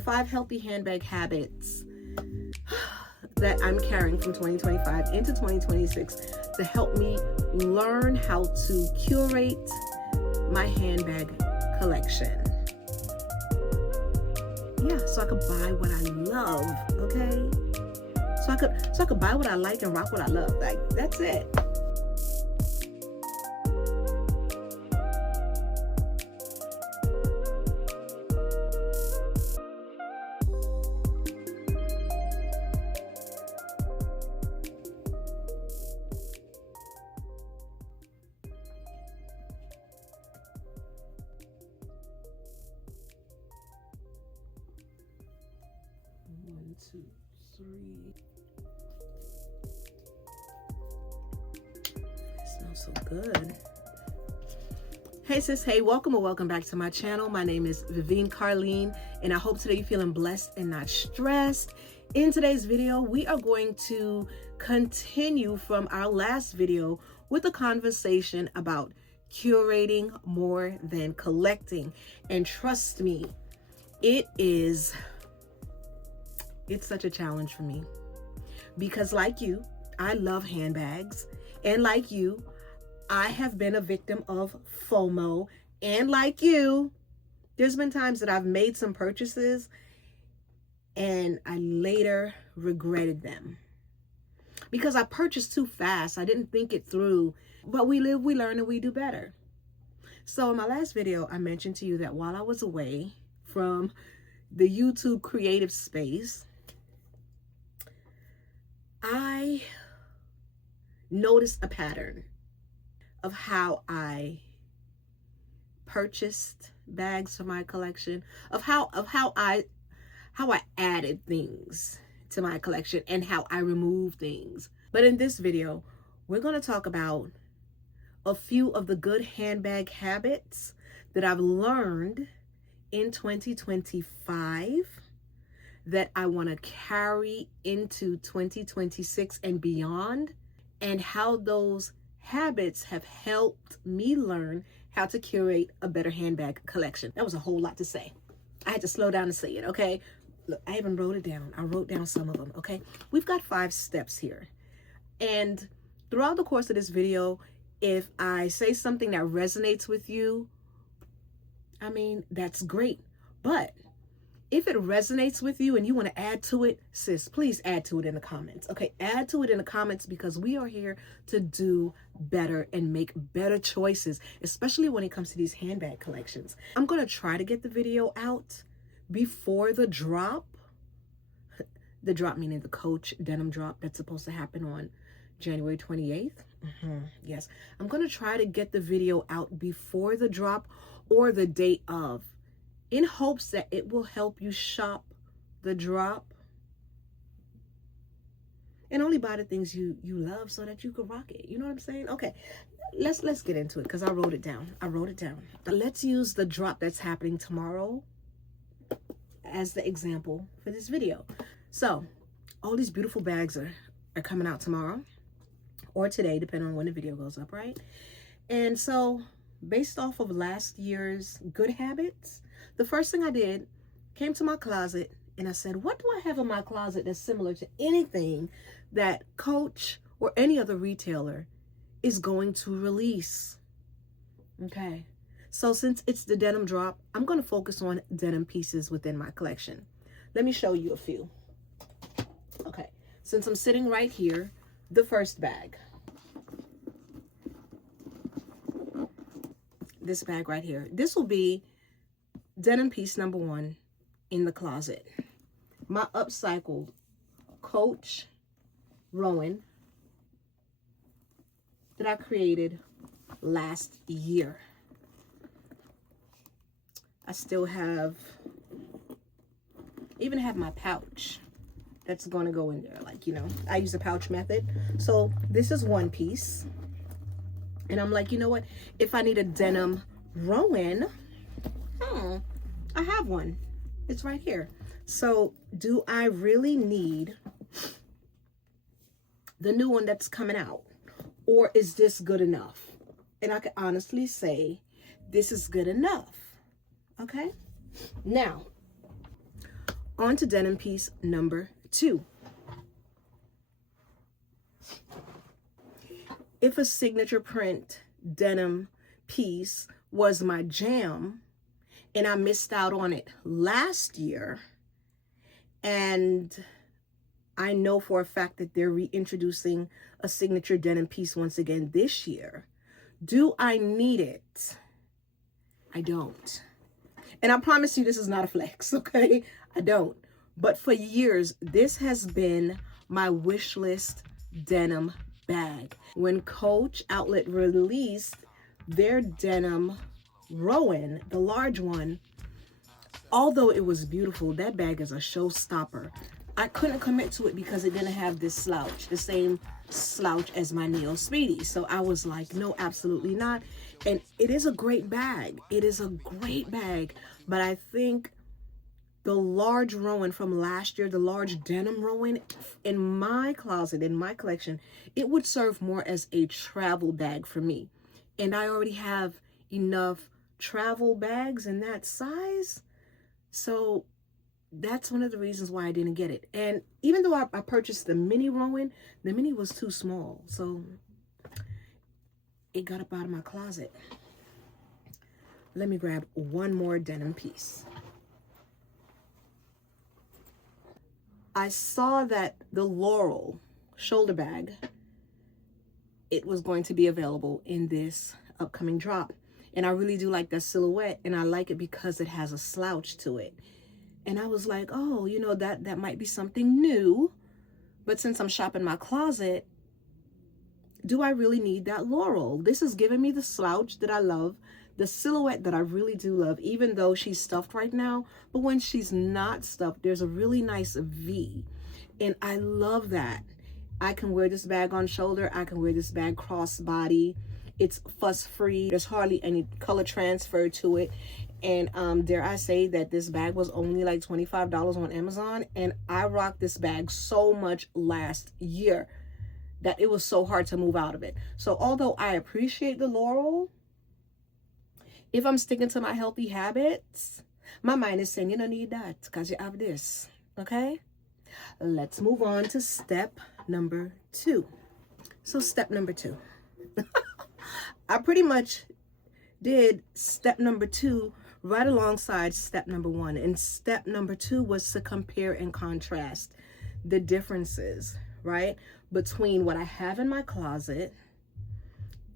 5 healthy handbag habits that I'm carrying from 2025 into 2026 to help me learn how to curate my handbag collection. Yeah, so I could buy what I love, okay? So I could buy what I like and rock what I love. Like, that's it. One, two, three. It smells so good. Hey sis, hey, welcome or welcome back to my channel. My name is Vivienne-Karlene, and I hope today you're feeling blessed and not stressed. In today's video, we are going to continue from our last video with a conversation about curating more than collecting. And trust me, it's such a challenge for me because, like you, I love handbags, and like you, I have been a victim of FOMO, and like you, there's been times that I've made some purchases and I later regretted them because I purchased too fast. I didn't think it through, but we live, we learn, and we do better. So in my last video, I mentioned to you that while I was away from the YouTube creative space, I noticed a pattern of how I purchased bags for my collection, of how I added things to my collection and how I removed things. But in this video, we're going to talk about a few of the good handbag habits that I've learned in 2025 that I want to carry into 2026 and beyond, and how those habits have helped me learn how to curate a better handbag collection. That was a whole lot to say. I had to slow down and say it, okay? Look, I even wrote it down. I wrote down some of them, okay? We've got 5 steps here. And throughout the course of this video, if I say something that resonates with you, I mean, that's great. But if it resonates with you and you want to add to it, sis, please add to it in the comments. Okay, add to it in the comments because we are here to do better and make better choices, especially when it comes to these handbag collections. I'm going to try to get the video out before the drop. The drop meaning the Coach denim drop that's supposed to happen on January 28th. Yes, I'm going to try to get the video out before the drop or the day of, in hopes that it will help you shop the drop and only buy the things you love so that you can rock it. You know what I'm saying? Okay, let's get into it because I wrote it down. Let's use the drop that's happening tomorrow as the example for this video. So all these beautiful bags are coming out tomorrow or today, depending on when the video goes up, right? And so based off of last year's good habits, the first thing I did, came to my closet and I said, what do I have in my closet that's similar to anything that Coach or any other retailer is going to release? Okay, so since it's the denim drop, I'm going to focus on denim pieces within my collection. Let me show you a few. Okay, since I'm sitting right here, the first bag. This bag right here. This will be denim piece number 1 in the closet. My upcycled Coach Rowan that I created last year. I still have, even have my pouch that's going to go in there. Like, you know, I use the pouch method. So this is one piece. And I'm like, you know what? If I need a denim Rowan, I have one. It's right here. So do I really need the new one that's coming out? Or is this good enough? And I can honestly say this is good enough. Okay? Now, On to denim piece number 2. If a signature print denim piece was my jam and I missed out on it last year, and I know for a fact that they're reintroducing a signature denim piece once again this year, do I need it? I don't. And I promise you this is not a flex, okay? I don't. But for years, this has been my wish list denim bag. When Coach Outlet released their denim Rowan, the large one, although it was beautiful, that bag is a showstopper. I couldn't commit to it because it didn't have this slouch, the same slouch as my Neo Speedy. So I was like, no, absolutely not. And it is a great bag. It is a great bag. But I think the large Rowan from last year, the large denim Rowan, in my closet, in my collection, it would serve more as a travel bag for me. And I already have enough travel bags in that size. So that's one of the reasons why I didn't get it. And even though I purchased the mini Rowan, the mini was too small. So it got up out of my closet. Let me grab one more denim piece. I saw that the Laurel shoulder bag, it was going to be available in this upcoming drop. And I really do like that silhouette, and I like it because it has a slouch to it. And I was like, oh, you know, that might be something new. But since I'm shopping my closet, do I really need that Laurel? This is giving me the slouch that I love, the silhouette that I really do love, even though she's stuffed right now. But when she's not stuffed, there's a really nice V. And I love that. I can wear this bag on shoulder. I can wear this bag crossbody. It's fuss free. There's hardly any color transfer to it. And dare I say that this bag was only like $25 on Amazon. And I rocked this bag so much last year that it was so hard to move out of it. So although I appreciate the Laurel, if I'm sticking to my healthy habits, my mind is saying you don't need that because you have this, okay? Let's move on to step number 2. So step number 2. I pretty much did step number 2 right alongside step number 1. And step number 2 was to compare and contrast the differences, right, between what I have in my closet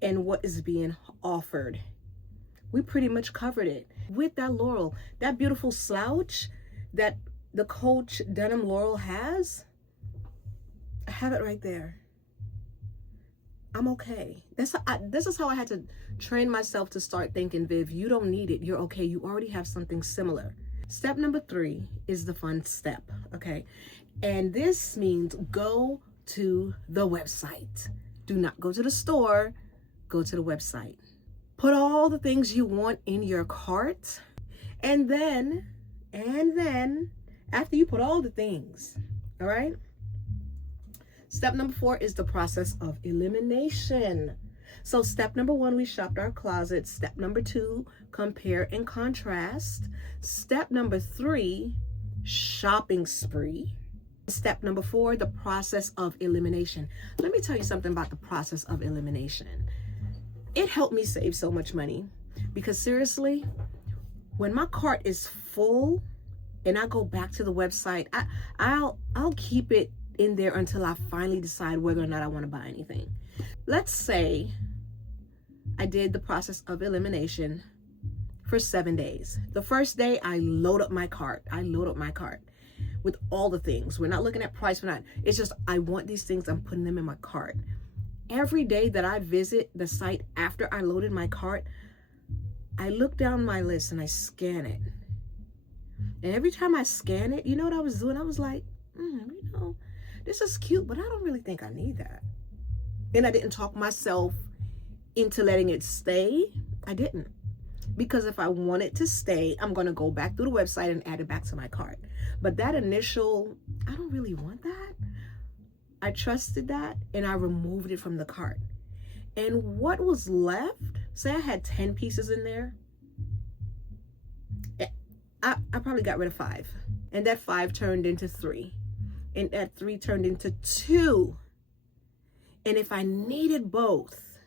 and what is being offered. We pretty much covered it with that Laurel, that beautiful slouch that the Coach denim Laurel has. I have it right there. I'm okay. This is how I had to train myself to start thinking, Viv, you don't need it. You're okay. You already have something similar. Step number 3 is the fun step, okay? And this means go to the website. Do not go to the store. Go to the website. Put all the things you want in your cart. And then, after you put all the things, all right? Step number 4 is the process of elimination. So step number 1, we shopped our closet. Step number 2, compare and contrast. Step number 3, shopping spree. Step number 4, the process of elimination. Let me tell you something about the process of elimination. It helped me save so much money because seriously, when my cart is full and I go back to the website, I'll keep it in there until I finally decide whether or not I want to buy anything. Let's say I did the process of elimination for 7 days. The first day I load up my cart. With all the things. We're not looking at price. It's just, I want these things. I'm putting them in my cart. Every day that I visit the site after I loaded my cart, I look down my list and I scan it. And every time I scan it, you know what I was doing? I was like, you know, this is cute, but I don't really think I need that. And I didn't talk myself into letting it stay. I didn't. Because if I want it to stay, I'm going to go back through the website and add it back to my cart. But that initial, I don't really want that. I trusted that and I removed it from the cart. And what was left, say I had 10 pieces in there, I probably got rid of 5. and that 5 turned into 3, and that 3 turned into 2. And if I needed both,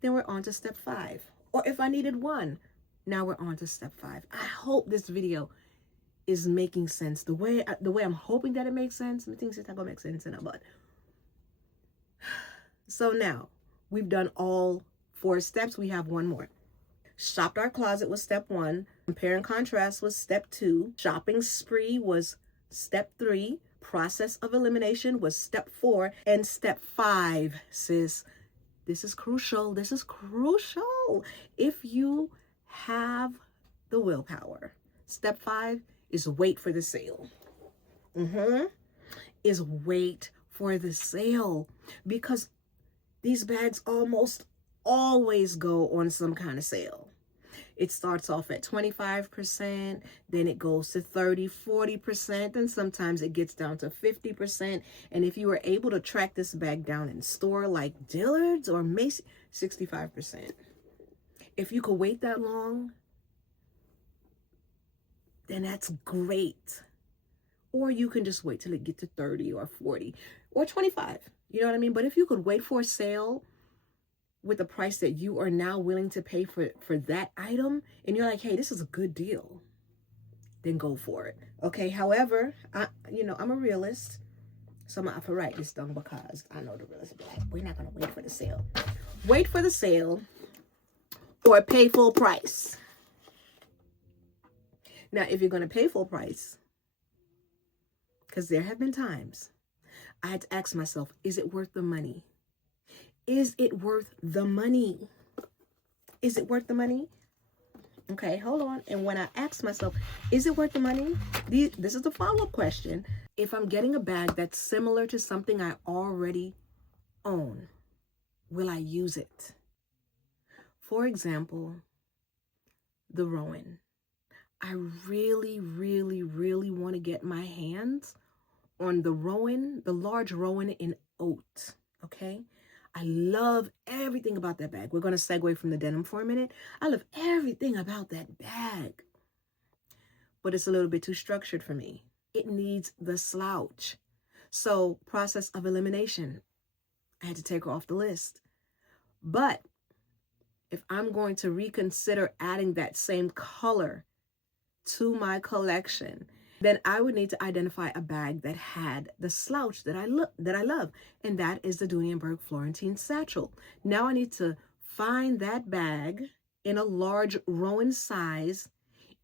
then we're on to step 5. Or if I needed one, now we're on to step 5. I hope this video is making sense. The way I'm hoping that it makes sense. I think it's not gonna make sense in a but. So now we've done all 4 steps. We have one more. Shopped our closet was step 1. Compare and contrast was step 2. Shopping spree was step 3. Process of elimination was step 4. And step 5, sis, this is crucial. This is crucial. If you have the willpower, step 5 is wait for the sale. Is wait for the sale, because these bags almost always go on some kind of sale. It starts off at 25%, then it goes to 30, 40%, and sometimes it gets down to 50%. And if you were able to track this bag down in store like Dillard's or Macy's, 65%. If you could wait that long, then that's great. Or you can just wait till it gets to 30 or 40 or 25. You know what I mean? But if you could wait for a sale with the price that you are now willing to pay for that item, and you're like, hey, this is a good deal, then go for it. Okay. However, I'm a realist. So I'm gonna have to write this down because I know the realist be like, we're not gonna wait for the sale. Wait for the sale or pay full price. Now, if you're gonna pay full price, because there have been times I had to ask myself, is it worth the money? Is it worth the money? Is it worth the money? Okay, hold on. And when I ask myself, is it worth the money? This is the follow-up question. If I'm getting a bag that's similar to something I already own, will I use it? For example, the Rowan. I really, really, really want to get my hands on the Rowan, the large Rowan in oat, okay? I love everything about that bag. We're going to segue from the denim for a minute. I love everything about that bag. But it's a little bit too structured for me. It needs the slouch. So, process of elimination. I had to take her off the list. But if I'm going to reconsider adding that same color to my collection, then I would need to identify a bag that had the slouch that I love, and that is the Dooney & Bourke Florentine Satchel. Now I need to find that bag in a large Rowan size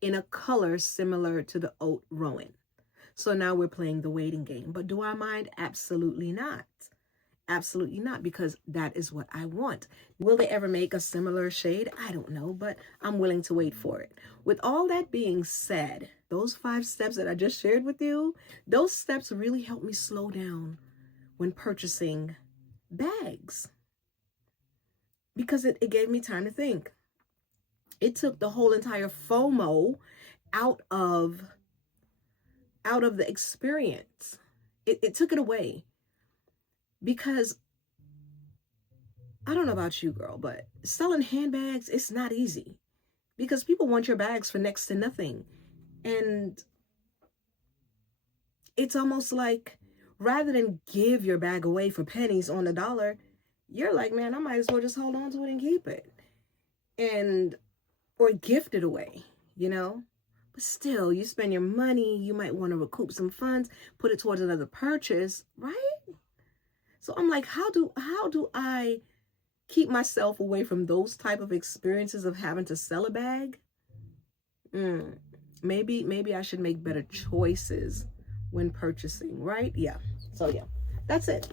in a color similar to the oat Rowan. So now we're playing the waiting game. But do I mind? Absolutely not. Absolutely not, because that is what I want. Will they ever make a similar shade? I don't know, but I'm willing to wait for it. With all that being said, those 5 steps that I just shared with you, those steps really help me slow down when purchasing bags, because it gave me time to think. It took the whole entire FOMO out of the experience. It took it away. Because I don't know about you, girl, but selling handbags, it's not easy, because people want your bags for next to nothing. And it's almost like, rather than give your bag away for pennies on the dollar, you're like, man, I might as well just hold on to it and keep it, or gift it away, But still, you spend your money, you might want to recoup some funds, put it towards another purchase, right? So I'm like, how do I keep myself away from those type of experiences of having to sell a bag? Maybe I should make better choices when purchasing, right? Yeah. So yeah, that's it.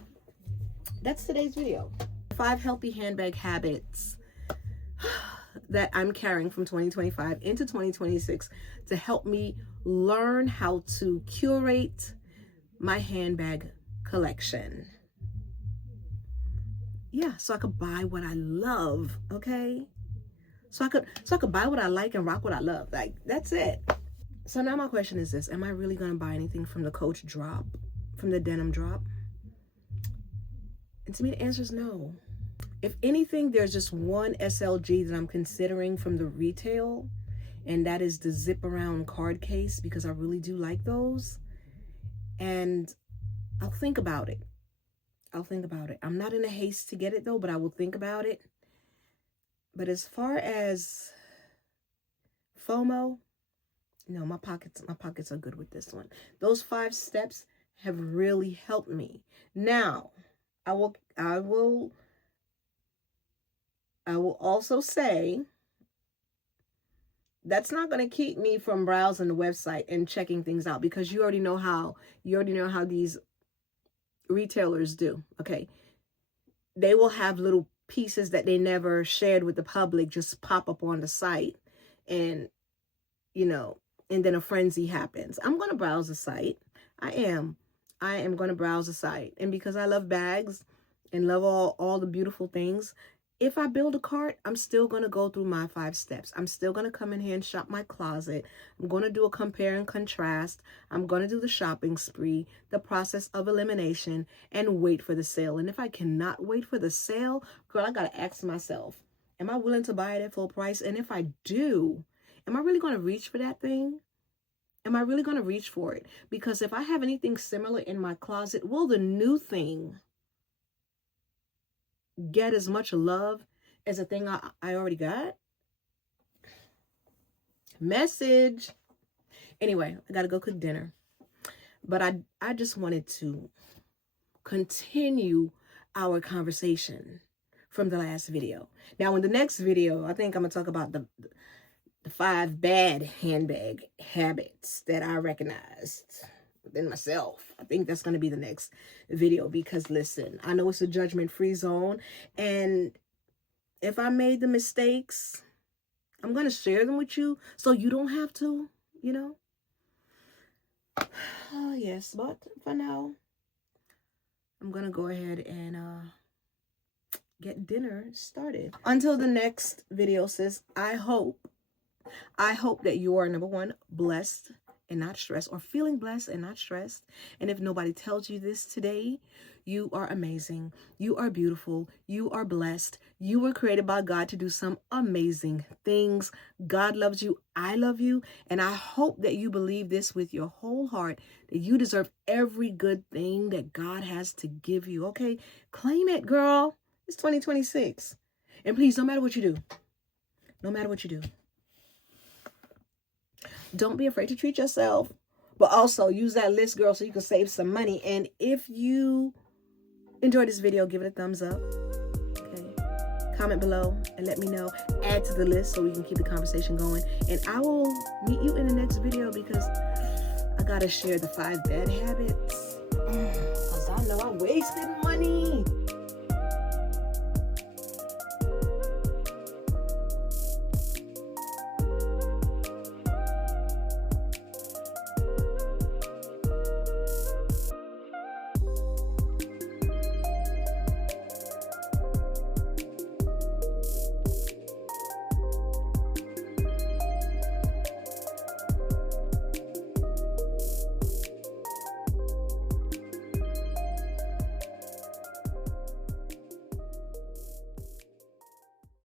That's today's video. 5 healthy handbag habits that I'm carrying from 2025 into 2026 to help me learn how to curate my handbag collection. Yeah, so I could buy what I love, okay? So I could buy what I like and rock what I love. Like, that's it. So now my question is this: am I really gonna buy anything from the Coach drop, from the denim drop? And to me, the answer is no. If anything, there's just one SLG that I'm considering from the retail, and that is the zip around card case, because I really do like those. And I'll think about it. I'm not in a haste to get it though, but I will think about it. But as far as FOMO, no, my pockets are good with this one. Those 5 steps have really helped me. Now, I will also say that's not going to keep me from browsing the website and checking things out, because you already know how these retailers do. Okay, they will have little pieces that they never shared with the public just pop up on the site, and and then a frenzy happens. I'm going to browse the site. I am going to browse the site. And because I love bags and love all the beautiful things, if I build a cart, I'm still going to go through my 5 steps. I'm still going to come in here and shop my closet. I'm going to do a compare and contrast. I'm going to do the shopping spree, the process of elimination, and wait for the sale. And if I cannot wait for the sale, girl, I got to ask myself, am I willing to buy it at full price? And if I do, am I really going to reach for that thing? Am I really going to reach for it? Because if I have anything similar in my closet, will the new thing get as much love as the thing I already got? Message. Anyway, I got to go cook dinner. But I just wanted to continue our conversation from the last video. Now, in the next video, I think I'm going to talk about the 5 bad handbag habits that I recognized within myself. I think that's going to be the next video, because listen, I know it's a judgment-free zone, and if I made the mistakes, I'm going to share them with you so you don't have to, Oh, yes, but for now, I'm going to go ahead and get dinner started. Until the next video, sis, I hope that you are, number 1, blessed and not stressed, or feeling blessed and not stressed. And if nobody tells you this today, you are amazing. You are beautiful. You are blessed. You were created by God to do some amazing things. God loves you. I love you. And I hope that you believe this with your whole heart, that you deserve every good thing that God has to give you. Okay? Claim it, girl. It's 2026. And please, no matter what you do, don't be afraid to treat yourself, but also use that list, girl, so you can save some money. And if you enjoyed this video, give it a thumbs up. Okay, comment below and let me know. Add to the list so we can keep the conversation going. And I will meet you in the next video, because I gotta share the 5 bad habits. Because I know I wasted